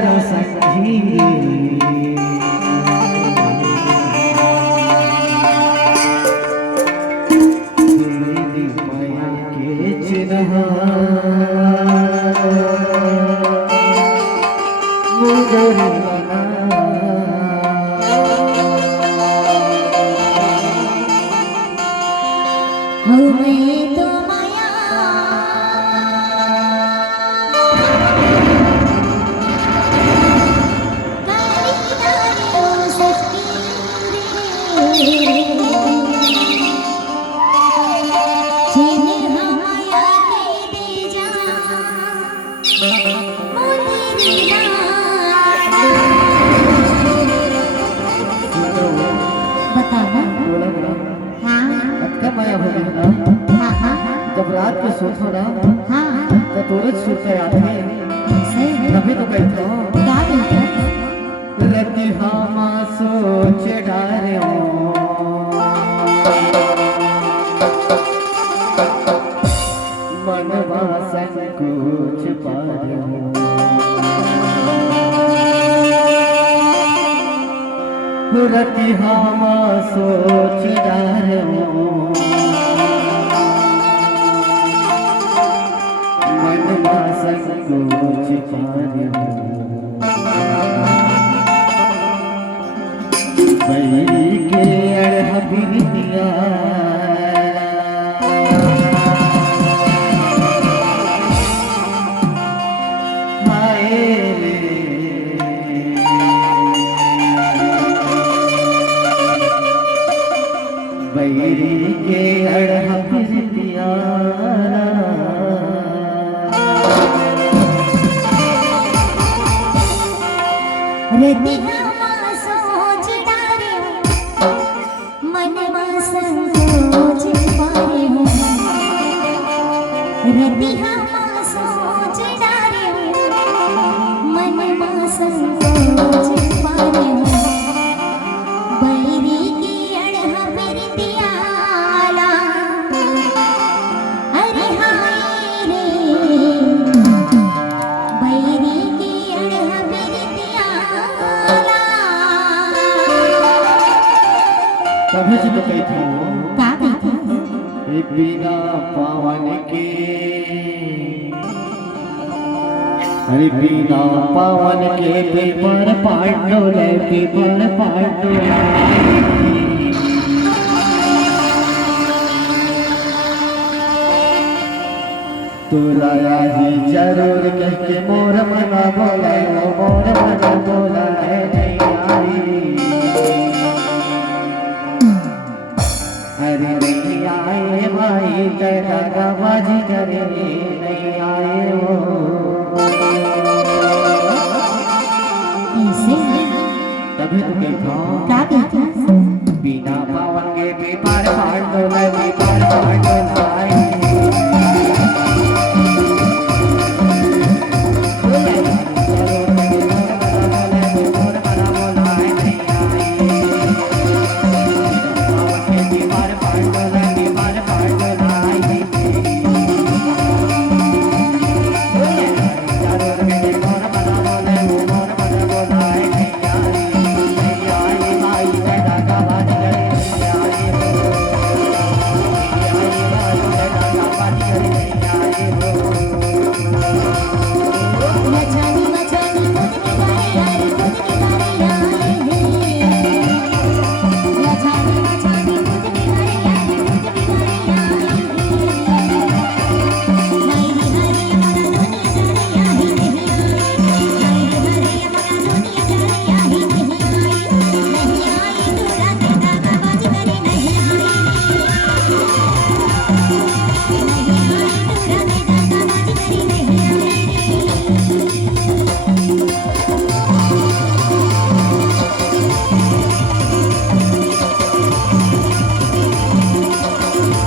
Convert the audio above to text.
प्यारो संगी तेरी माया के चिन्हा मुझे हमें तो माया करीदारो सकी जिन्हें हमाया दे जा मोदी बताना माया हो गई ना जब रात को सोचो ना तो तोरे सोचते आते तभी तो कहते हो रति हम सोच डारे मनवा संकोच पार रति हम सोच डारे मनवा संकोच पार बई के अड़ह बिरतिया हाय बैरी के अड़ह बिरतिया रति हम सोच डारे मनवा संकोच पारे हो रति हम सोच डारे मनवा संकोच पारे हो बैरी की अड़ह बिरतियाला अरे हाय रे बैरी की अड़ह कभी से तो कही थी बिना पावन के अरे बिना पावन के पेपर पांडोले पेपर पांडोले तोरा ही जरूर कह के मोर मना बोले मोर मना बोला है नहीं आई अरे नहीं आए भाई तेरा गवाजी करे नहीं आए हो तभी तो कहता बिना पावन के पेपर पांडोला पेपर पांडोला